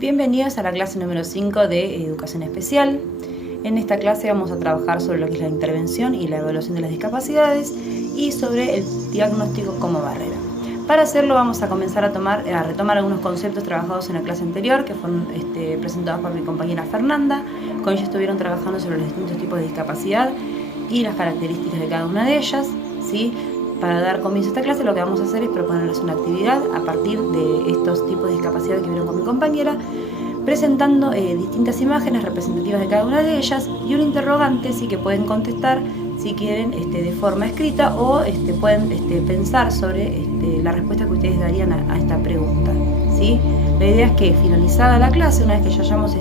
Bienvenidos a la clase número 5 de Educación Especial. En esta clase vamos a trabajar sobre lo que es la intervención y la evaluación de las discapacidades y sobre el diagnóstico como barrera. Para hacerlo vamos a comenzar a retomar algunos conceptos trabajados en la clase anterior que fueron presentados por mi compañera Fernanda. Con ella estuvieron trabajando sobre los distintos tipos de discapacidad y las características de cada una de ellas, ¿sí? Para dar comienzo a esta clase lo que vamos a hacer es proponerles una actividad a partir de estos tipos de discapacidad que vieron con mi compañera, presentando distintas imágenes representativas de cada una de ellas y un interrogante, sí, que pueden contestar si quieren de forma escrita o pueden pensar sobre la respuesta que ustedes darían a esta pregunta, ¿sí? La idea es que finalizada la clase, una vez que ya hayamos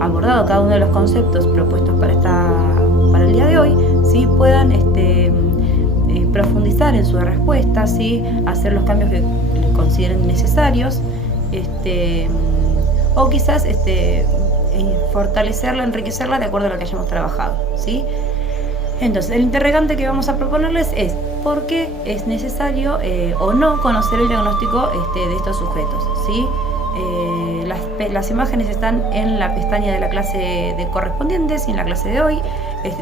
abordado cada uno de los conceptos propuestos para el día de hoy, ¿sí? Puedan profundizar en su respuesta, ¿sí? Hacer los cambios que consideren necesarios, o quizás fortalecerla, enriquecerla de acuerdo a lo que hayamos trabajado, ¿sí? Entonces, el interrogante que vamos a proponerles es ¿por qué es necesario o no conocer el diagnóstico de estos sujetos, ¿sí? Las imágenes están en la pestaña de la clase de correspondientes y en la clase de hoy.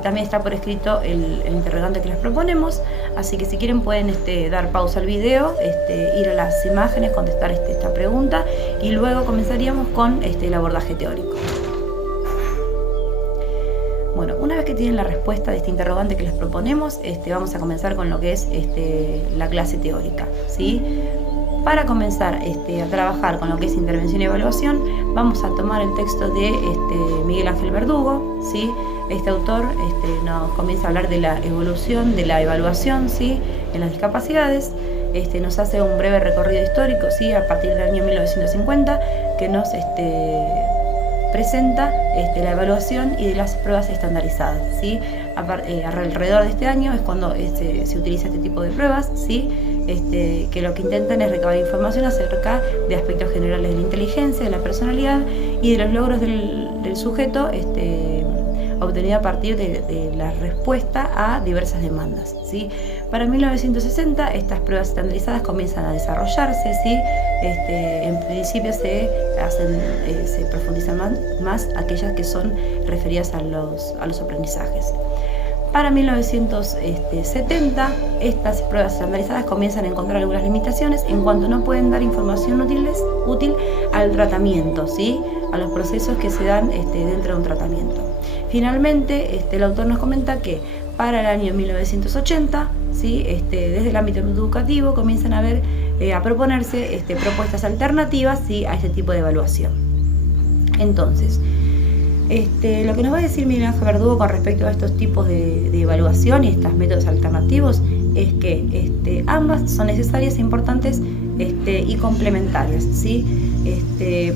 También está por escrito el interrogante que les proponemos, así que si quieren pueden dar pausa al video, ir a las imágenes, contestar esta pregunta y luego comenzaríamos con el abordaje teórico. Bueno, una vez que tienen la respuesta de este interrogante que les proponemos, vamos a comenzar con lo que es la clase teórica, ¿sí? Para comenzar a trabajar con lo que es intervención y evaluación, vamos a tomar el texto de Miguel Ángel Verdugo, ¿sí? Este autor nos comienza a hablar de la evolución, de la evaluación, ¿sí? En las discapacidades. Nos hace un breve recorrido histórico, ¿sí? A partir del año 1950, que nos presenta la evaluación y de las pruebas estandarizadas, ¿sí? Alrededor de este año es cuando se utiliza este tipo de pruebas, ¿sí? Que lo que intentan es recabar información acerca de aspectos generales de la inteligencia, de la personalidad y de los logros del sujeto obtenida a partir de la respuesta a diversas demandas, ¿sí? Para 1960 estas pruebas estandarizadas comienzan a desarrollarse, ¿sí? En principio se profundizan más aquellas que son referidas a los aprendizajes. Para 1970 estas pruebas estandarizadas comienzan a encontrar algunas limitaciones en cuanto no pueden dar información útil al tratamiento, ¿sí? A los procesos que se dan dentro de un tratamiento. Finalmente, el autor nos comenta que para el año 1980, ¿sí? Desde el ámbito educativo comienzan a proponerse propuestas alternativas, ¿sí? A este tipo de evaluación. Entonces, lo que nos va a decir Miguel Ángel Verdugo con respecto a estos tipos de evaluación y estos métodos alternativos es que ambas son necesarias e importantes y complementarias, ¿sí?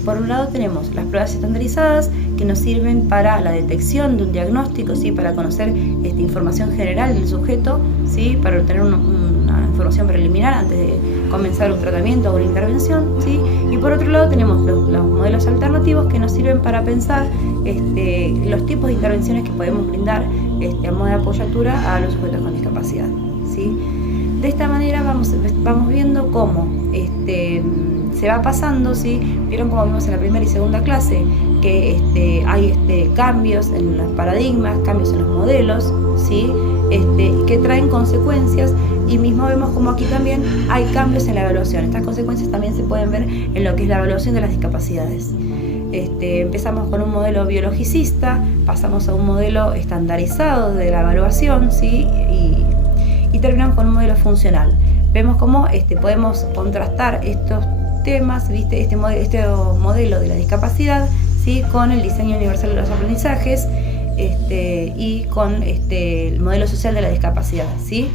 Por un lado tenemos las pruebas estandarizadas que nos sirven para la detección de un diagnóstico, ¿sí? Para conocer información general del sujeto, ¿sí? Para obtener una información preliminar antes de comenzar un tratamiento o una intervención, ¿sí? Y por otro lado tenemos los modelos alternativos que nos sirven para pensar los tipos de intervenciones que podemos brindar a modo de apoyatura a los sujetos con discapacidad, ¿sí? De esta manera vamos viendo cómo se va pasando, ¿sí? Vieron como vimos en la primera y segunda clase que hay cambios en los paradigmas, cambios en los modelos, ¿sí? Que traen consecuencias, y mismo vemos como aquí también hay cambios en la evaluación. Estas consecuencias también se pueden ver en lo que es la evaluación de las discapacidades. Empezamos con un modelo biologicista, pasamos a un modelo estandarizado de la evaluación, ¿sí? y terminamos con un modelo funcional. Vemos cómo podemos contrastar estos temas, ¿viste? Este modelo de la discapacidad, ¿sí? Con el diseño universal de los aprendizajes y con el modelo social de la discapacidad, ¿sí?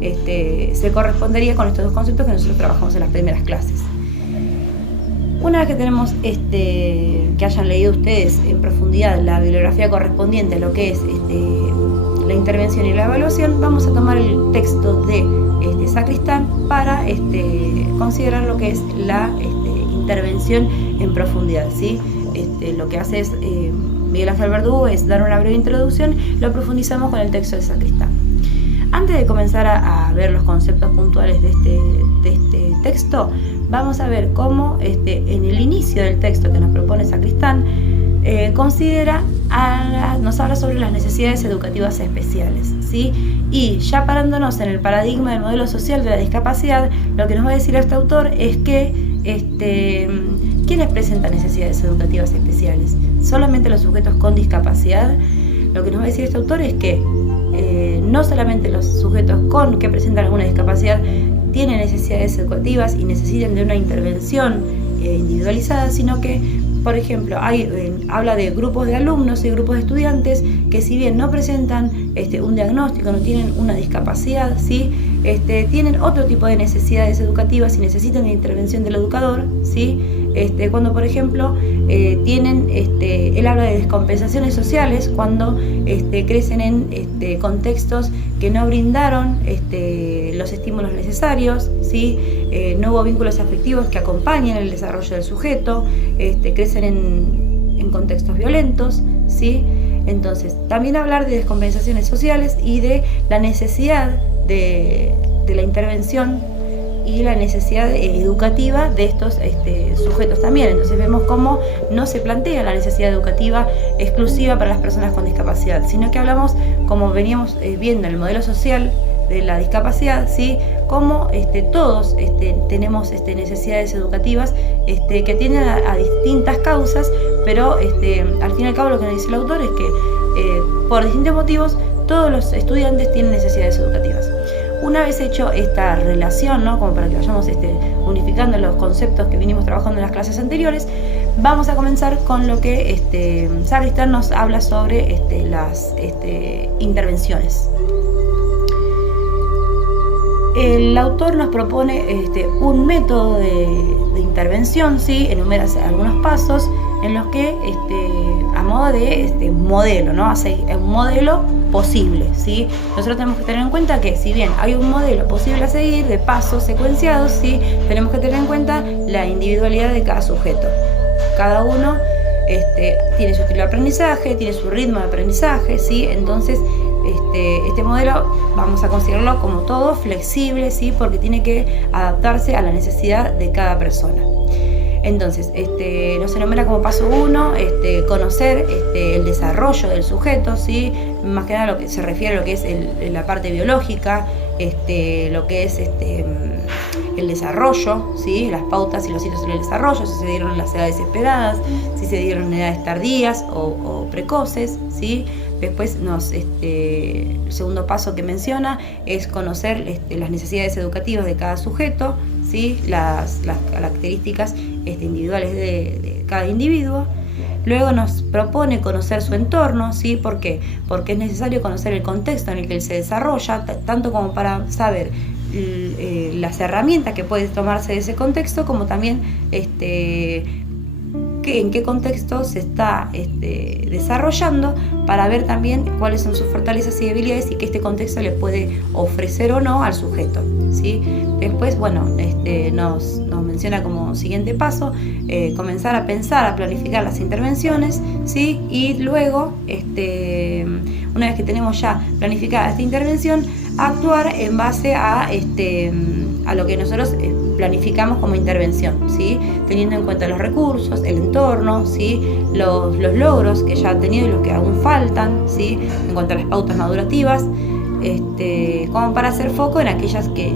Se correspondería con estos dos conceptos que nosotros trabajamos en las primeras clases. Una vez que tenemos que hayan leído ustedes en profundidad la bibliografía correspondiente a lo que es la intervención y la evaluación, vamos a tomar el texto de Sacristán para considerar lo que es la intervención en profundidad, ¿sí? Lo que hace es Miguel Ángel Verdugo es dar una breve introducción, lo profundizamos con el texto de Sacristán. Antes de comenzar a ver los conceptos puntuales de este texto, vamos a ver cómo en el inicio del texto que nos propone Sacristán nos habla sobre las necesidades educativas especiales, ¿sí? Y ya parándonos en el paradigma del modelo social de la discapacidad, lo que nos va a decir este autor es que ¿quiénes presentan necesidades educativas especiales? ¿Solamente los sujetos con discapacidad? Lo que nos va a decir este autor es que no solamente los sujetos que presentan alguna discapacidad tienen necesidades educativas y necesitan de una intervención individualizada, sino que, por ejemplo, habla de grupos de alumnos y grupos de estudiantes que, si bien no presentan un diagnóstico, no tienen una discapacidad, ¿sí? Tienen otro tipo de necesidades educativas y necesitan de intervención del educador, ¿sí? Cuando, por ejemplo, él habla de descompensaciones sociales, cuando crecen en contextos que no brindaron los estímulos necesarios, ¿sí? No hubo vínculos afectivos que acompañen el desarrollo del sujeto, crecen en contextos violentos, ¿sí? Entonces, también hablar de descompensaciones sociales y de la necesidad de la intervención y la necesidad educativa de estos sujetos también. Entonces vemos cómo no se plantea la necesidad educativa exclusiva para las personas con discapacidad, sino que hablamos, como veníamos viendo en el modelo social de la discapacidad, ¿sí? Cómo todos tenemos necesidades educativas que tienen a distintas causas, pero al fin y al cabo lo que nos dice el autor es que por distintos motivos todos los estudiantes tienen necesidades educativas. Una vez hecho esta relación, ¿no? Como para que vayamos unificando los conceptos que vinimos trabajando en las clases anteriores, vamos a comenzar con lo que Sacristán nos habla sobre las intervenciones. El autor nos propone un método de intervención, ¿sí? Enumera algunos pasos en los que, a modo de modelo, ¿no? Hace un modelo posible, ¿sí? Nosotros tenemos que tener en cuenta que, si bien hay un modelo posible a seguir de pasos secuenciados, ¿sí? Tenemos que tener en cuenta la individualidad de cada sujeto. Cada uno tiene su estilo de aprendizaje, tiene su ritmo de aprendizaje, ¿sí? Entonces, este modelo vamos a considerarlo como todo flexible, ¿sí? Porque tiene que adaptarse a la necesidad de cada persona. Entonces, nos enumera como paso 1 conocer el desarrollo del sujeto, ¿sí? Más que nada lo que se refiere a lo que es la parte biológica, lo que es el desarrollo, ¿sí? Las pautas y los hitos en el desarrollo, si se dieron en las edades esperadas, si se dieron en edades tardías o precoces, ¿sí? Después el segundo paso que menciona es conocer las necesidades educativas de cada sujeto, ¿sí? Las características individuales de cada individuo. Luego nos propone conocer su entorno, ¿sí? ¿Por qué? Porque es necesario conocer el contexto en el que él se desarrolla, tanto como para saber las herramientas que puede tomarse de ese contexto, como también en qué contexto se está desarrollando, para ver también cuáles son sus fortalezas y debilidades y qué este contexto le puede ofrecer o no al sujeto, ¿sí? Después, bueno, nos menciona como siguiente paso comenzar a pensar, a planificar las intervenciones, ¿sí? Y luego, una vez que tenemos ya planificada esta intervención, actuar en base a lo que nosotros planificamos como intervención, ¿sí? Teniendo en cuenta los recursos, el entorno, ¿sí? Los logros que ya ha tenido y los que aún faltan, ¿sí? En cuanto a las pautas madurativas, como para hacer foco en aquellas que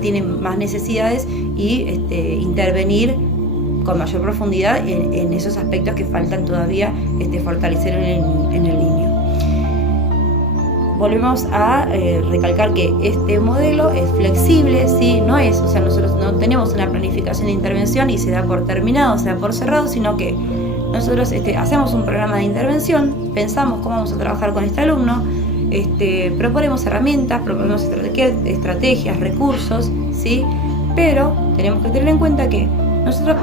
tienen más necesidades y intervenir con mayor profundidad en esos aspectos que faltan todavía fortalecer en el niño. Volvemos a recalcar que este modelo es flexible, ¿sí? Nosotros no tenemos una planificación de intervención y se da por terminado, se da por cerrado, sino que nosotros hacemos un programa de intervención, pensamos cómo vamos a trabajar con este alumno, proponemos herramientas, proponemos estrategias, recursos, ¿sí? Pero tenemos que tener en cuenta que nosotros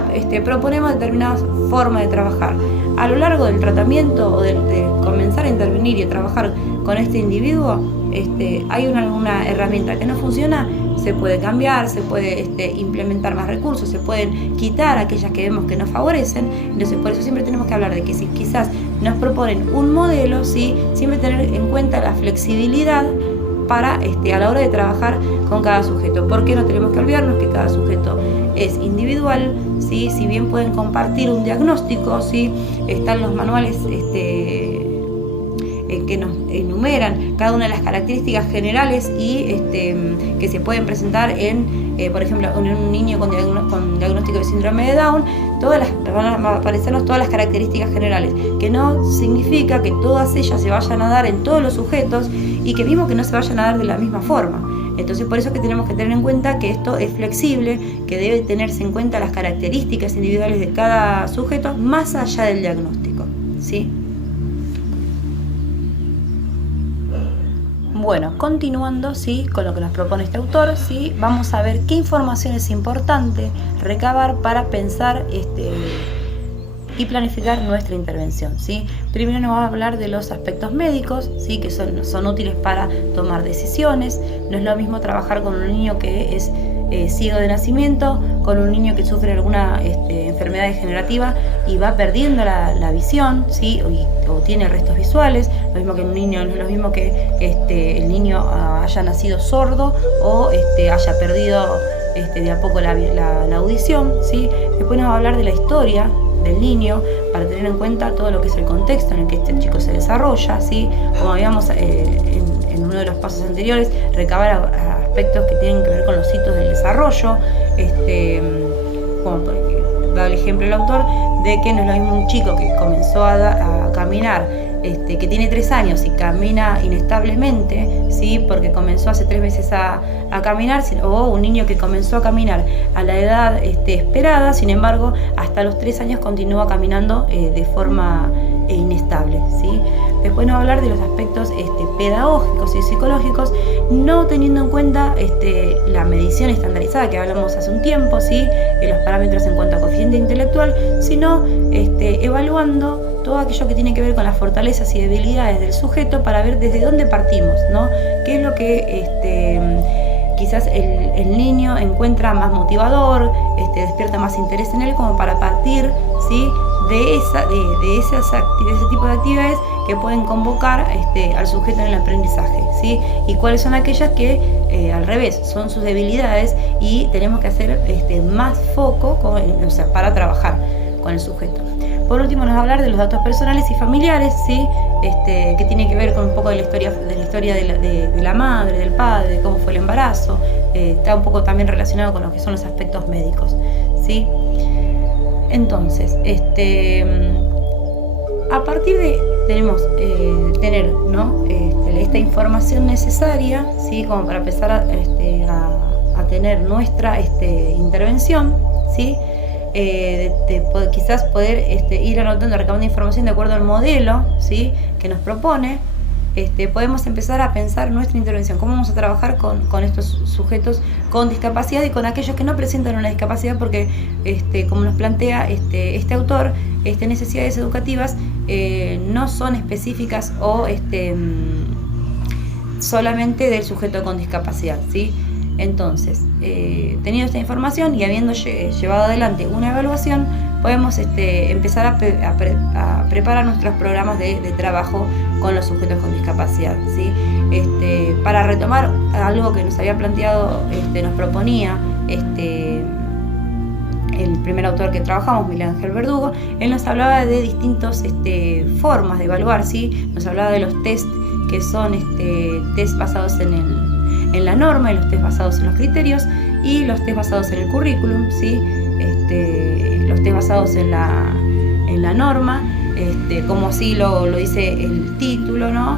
proponemos determinadas formas de trabajar. A lo largo del tratamiento o de comenzar a intervenir y a trabajar con este individuo, hay alguna herramienta que no funciona, se puede cambiar, se puede implementar más recursos, se pueden quitar aquellas que vemos que nos favorecen. Entonces, por eso siempre tenemos que hablar de que si quizás nos proponen un modelo, ¿sí? Siempre tener en cuenta la flexibilidad para a la hora de trabajar con cada sujeto, porque no tenemos que olvidarnos que cada sujeto es individual, ¿sí? Si bien pueden compartir un diagnóstico, ¿sí? Están los manuales que nos enumeran cada una de las características generales y que se pueden presentar en, por ejemplo, en un niño con diagnóstico de síndrome de Down. Van a aparecernos todas las características generales, que no significa que todas ellas se vayan a dar en todos los sujetos y que mismo que no se vayan a dar de la misma forma. Entonces, por eso es que tenemos que tener en cuenta que esto es flexible, que debe tenerse en cuenta las características individuales de cada sujeto más allá del diagnóstico, ¿sí? Bueno, continuando, ¿sí?, con lo que nos propone este autor, ¿sí?, vamos a ver qué información es importante recabar para pensar y planificar nuestra intervención, ¿sí? Primero nos va a hablar de los aspectos médicos, ¿sí?, que son útiles para tomar decisiones. No es lo mismo trabajar con un niño que es ciego de nacimiento, con un niño que sufre alguna enfermedad degenerativa y va perdiendo la visión, ¿sí?, o tiene restos visuales. Lo mismo que un niño, no es lo mismo que el niño haya nacido sordo o haya perdido de a poco la audición, ¿sí? Después nos va a hablar de la historia del niño para tener en cuenta todo lo que es el contexto en el que este chico se desarrolla, ¿sí? Como habíamos en uno de los pasos anteriores, recabar aspectos que tienen que ver con los hitos del desarrollo, como da el ejemplo el autor de que no es lo mismo un chico que comenzó a caminar, que tiene 3 años y camina inestablemente, ¿sí?, porque comenzó hace 3 meses a caminar, o un niño que comenzó a caminar a la edad esperada, sin embargo, hasta los 3 años continúa caminando de forma inestable, ¿sí? Después nos va a hablar de los aspectos pedagógicos y psicológicos, no teniendo en cuenta la medición estandarizada que hablamos hace un tiempo, ¿sí?, los parámetros en cuanto a coeficiente intelectual, sino evaluando todo aquello que tiene que ver con las fortalezas y debilidades del sujeto para ver desde dónde partimos, ¿no? Qué es lo que quizás el niño encuentra más motivador, despierta más interés en él, como para partir, ¿sí?, de ese tipo de actividades que pueden convocar al sujeto en el aprendizaje, ¿sí? Y cuáles son aquellas que al revés son sus debilidades y tenemos que hacer más foco para trabajar con el sujeto. Por último nos va a hablar de los datos personales y familiares, ¿sí?, que tiene que ver con un poco de la historia de la madre, del padre, de cómo fue el embarazo. Está un poco también relacionado con lo que son los aspectos médicos, ¿sí? Entonces, a partir de tener, ¿no?, esta información necesaria, ¿sí?, como para empezar a tener nuestra intervención, ¿sí?, quizás poder ir anotando, recabando información de acuerdo al modelo, ¿sí?, que nos propone. Podemos empezar a pensar nuestra intervención, cómo vamos a trabajar con estos sujetos con discapacidad y con aquellos que no presentan una discapacidad, porque como nos plantea este autor, necesidades educativas no son específicas o solamente del sujeto con discapacidad, ¿sí? Entonces, teniendo esta información y habiendo llevado adelante una evaluación, podemos empezar a preparar nuestros programas de trabajo con los sujetos con discapacidad, ¿sí? Para retomar algo que nos había planteado, nos proponía el primer autor que trabajamos, Miguel Ángel Verdugo. Él nos hablaba de distintas formas de evaluar, ¿sí? Nos hablaba de los test, que son test basados en la norma, y los test basados en los criterios, y los test basados en el currículum, ¿sí? Los test basados en la norma, como así lo dice el título, ¿no?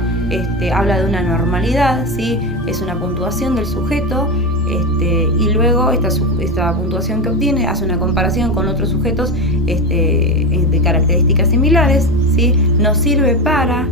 Habla de una normalidad, ¿sí? Es una puntuación del sujeto, y luego esta puntuación que obtiene hace una comparación con otros sujetos de características similares, ¿sí? Nos sirve para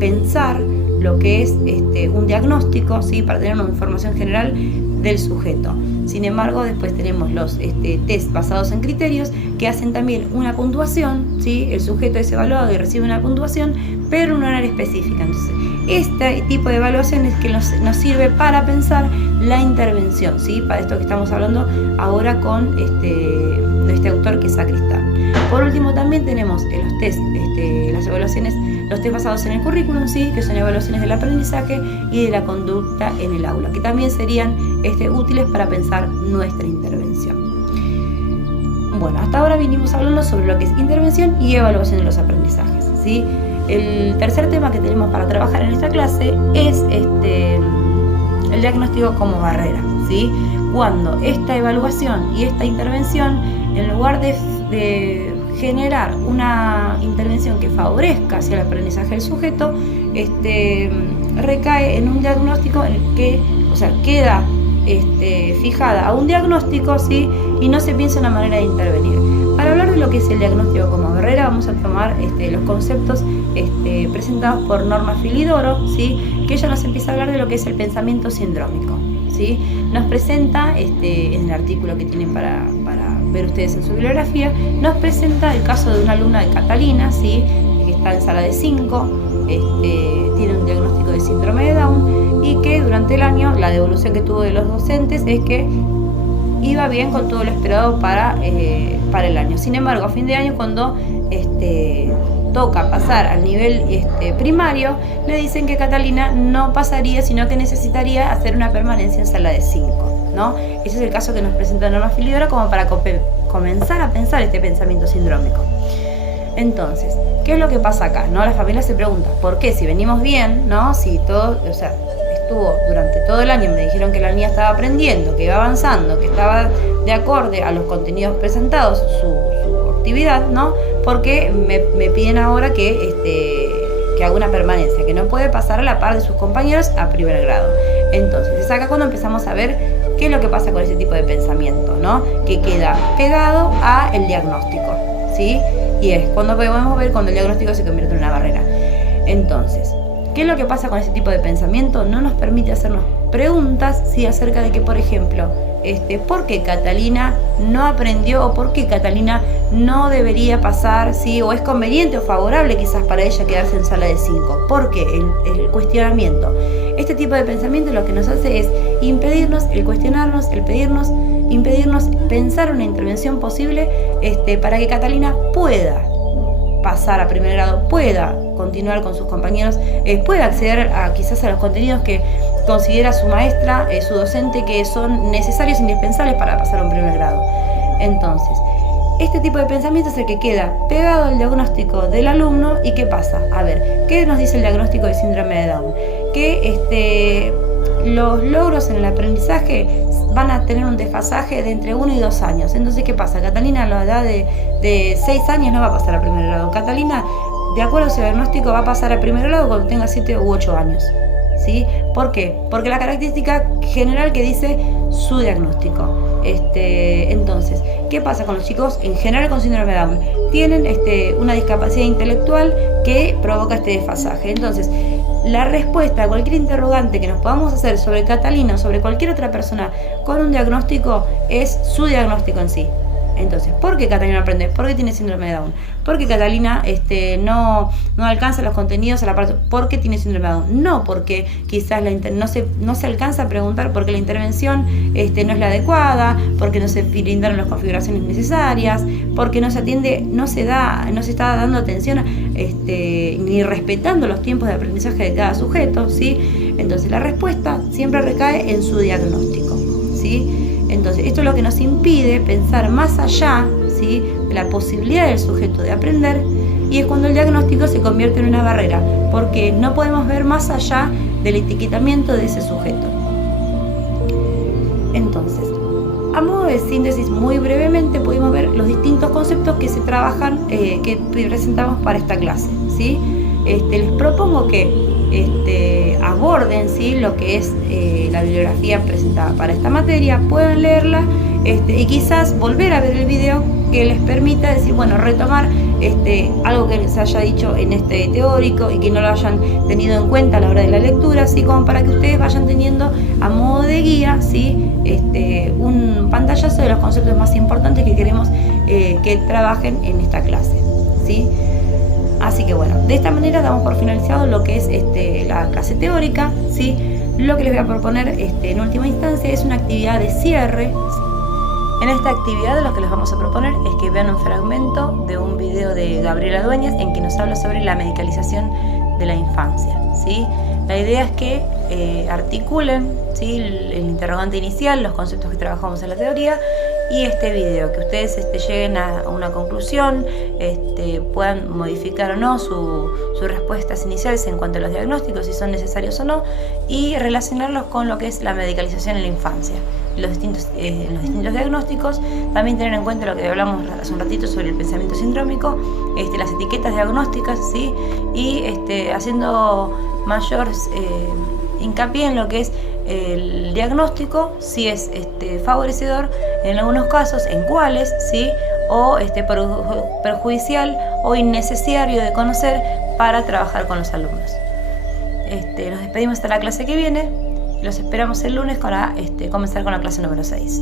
pensar lo que es un diagnóstico, ¿sí?, para tener una información general del sujeto. Sin embargo, después tenemos los test basados en criterios que hacen también una puntuación, ¿sí? El sujeto es evaluado y recibe una puntuación, pero en un área específica. Entonces, este tipo de evaluaciones que nos sirve para pensar la intervención, ¿sí? Para esto que estamos hablando ahora con este autor, que es Sacristán. Por último, también tenemos los test, las evaluaciones, los test basados en el currículum, ¿sí? Que son evaluaciones del aprendizaje y de la conducta en el aula, que también serían útiles para pensar nuestra intervención. Bueno, hasta ahora vinimos hablando sobre lo que es intervención y evaluación de los aprendizajes, ¿sí? El tercer tema que tenemos para trabajar en esta clase es el diagnóstico como barrera, ¿sí? Cuando esta evaluación y esta intervención, en lugar de generar una intervención que favorezca hacia el aprendizaje del sujeto, recae en un diagnóstico en el que, queda fijada a un diagnóstico, ¿sí? Y no se piensa una manera de intervenir. Para hablar de lo que es el diagnóstico como barrera, vamos a tomar los conceptos presentados por Norma Filidoro, ¿sí? Que ella nos empieza a hablar de lo que es el pensamiento sindrómico, ¿sí? Nos presenta, en el artículo que tienen para ver ustedes en su bibliografía, nos presenta el caso de una alumna de Catalina, ¿sí? Que está en sala de 5, tiene un diagnóstico de síndrome de Down, y que durante el año la devolución que tuvo de los docentes es que iba bien con todo lo esperado para el año. Sin embargo, a fin de año, cuando toca pasar al nivel primario, le dicen que Catalina no pasaría, sino que necesitaría hacer una permanencia en sala de 5, ¿no? Ese es el caso que nos presenta Norma Filidoro como para comenzar a pensar este pensamiento sindrómico. Entonces, ¿qué es lo que pasa acá? ¿No? La familia se pregunta, ¿por qué? Si venimos bien, ¿no? Si todo, estuvo durante todo el año, me dijeron que la niña estaba aprendiendo, que iba avanzando, que estaba de acorde a los contenidos presentados, su actividad, ¿no? Porque me piden ahora que haga una permanencia, que no puede pasar a la par de sus compañeros a primer grado. Entonces, es acá cuando empezamos a ver qué es lo que pasa con ese tipo de pensamiento, ¿no? Que queda pegado a el diagnóstico, ¿sí? Y es cuando podemos ver cuando el diagnóstico se convierte en una barrera. Entonces, ¿qué es lo que pasa con ese tipo de pensamiento? No nos permite hacernos preguntas, ¿sí? Acerca de que, por ejemplo, ¿por qué Catalina no aprendió o por qué Catalina no debería pasar, ¿sí? O es conveniente o favorable quizás para ella quedarse en sala de 5. ¿Por qué? El cuestionamiento. Este tipo de pensamiento lo que nos hace es impedirnos el cuestionarnos, el impedirnos pensar una intervención posible para que Catalina pueda pasar a primer grado, pueda continuar con sus compañeros, pueda acceder quizás a los contenidos que considera su maestra, su docente, que son necesarios e indispensables para pasar a un primer grado. Entonces, este tipo de pensamiento es el que queda pegado al diagnóstico del alumno. ¿Y qué pasa? A ver, ¿qué nos dice el diagnóstico de síndrome de Down? Que los logros en el aprendizaje van a tener un desfasaje de entre 1 y 2 años. Entonces, ¿qué pasa? Catalina a la edad de 6 años no va a pasar a primer grado. Catalina, de acuerdo a su diagnóstico, va a pasar a primer grado cuando tenga 7 u 8 años. ¿Sí? ¿Por qué? Porque la característica general que dice su diagnóstico. Entonces, ¿qué pasa con los chicos en general con síndrome de Down? Tienen una discapacidad intelectual que provoca este desfasaje. Entonces, la respuesta a cualquier interrogante que nos podamos hacer sobre Catalina o sobre cualquier otra persona con un diagnóstico es su diagnóstico en sí. Entonces, ¿por qué Catalina no aprende? ¿Por qué tiene síndrome de Down? ¿Por qué Catalina no alcanza los contenidos a la parte? ¿Por qué tiene síndrome de Down? No porque quizás no se alcanza a preguntar porque la intervención no es la adecuada, porque no se brindaron las configuraciones necesarias, porque no se atiende, no se está dando atención ni respetando los tiempos de aprendizaje de cada sujeto, ¿sí? Entonces, la respuesta siempre recae en su diagnóstico, ¿sí? Entonces, esto es lo que nos impide pensar más allá, ¿sí? De la posibilidad del sujeto de aprender, y es cuando el diagnóstico se convierte en una barrera, porque no podemos ver más allá del etiquetamiento de ese sujeto. Entonces, a modo de síntesis, muy brevemente pudimos ver los distintos conceptos que se trabajan, que presentamos para esta clase, ¿sí? Les propongo que aborden, ¿sí? Lo que es la bibliografía presentada para esta materia, puedan leerla y quizás volver a ver el video que les permita decir, bueno, retomar algo que se haya dicho en este teórico y que no lo hayan tenido en cuenta a la hora de la lectura, así como para que ustedes vayan teniendo a modo de guía, ¿sí? Un pantallazo de los conceptos más importantes que queremos que trabajen en esta clase, ¿sí? Así que bueno, de esta manera damos por finalizado lo que es la clase teórica, ¿sí? Lo que les voy a proponer en última instancia es una actividad de cierre. En esta actividad lo que les vamos a proponer es que vean un fragmento de un video de Gabriela Dueñas en que nos habla sobre la medicalización de la infancia, ¿sí? La idea es que articulen, ¿sí?, el interrogante inicial, los conceptos que trabajamos en la teoría, y este video, que ustedes lleguen a una conclusión, puedan modificar o no sus respuestas iniciales en cuanto a los diagnósticos, si son necesarios o no, y relacionarlos con lo que es la medicalización en la infancia, los distintos diagnósticos. También tener en cuenta lo que hablamos hace un ratito sobre el pensamiento sindrómico, las etiquetas diagnósticas, ¿sí?, y haciendo mayor hincapié en lo que es el diagnóstico, si es favorecedor en algunos casos, en cuáles, ¿sí?, o perjudicial o innecesario de conocer para trabajar con los alumnos. Nos despedimos hasta la clase que viene. Los esperamos el lunes para comenzar con la clase número 6.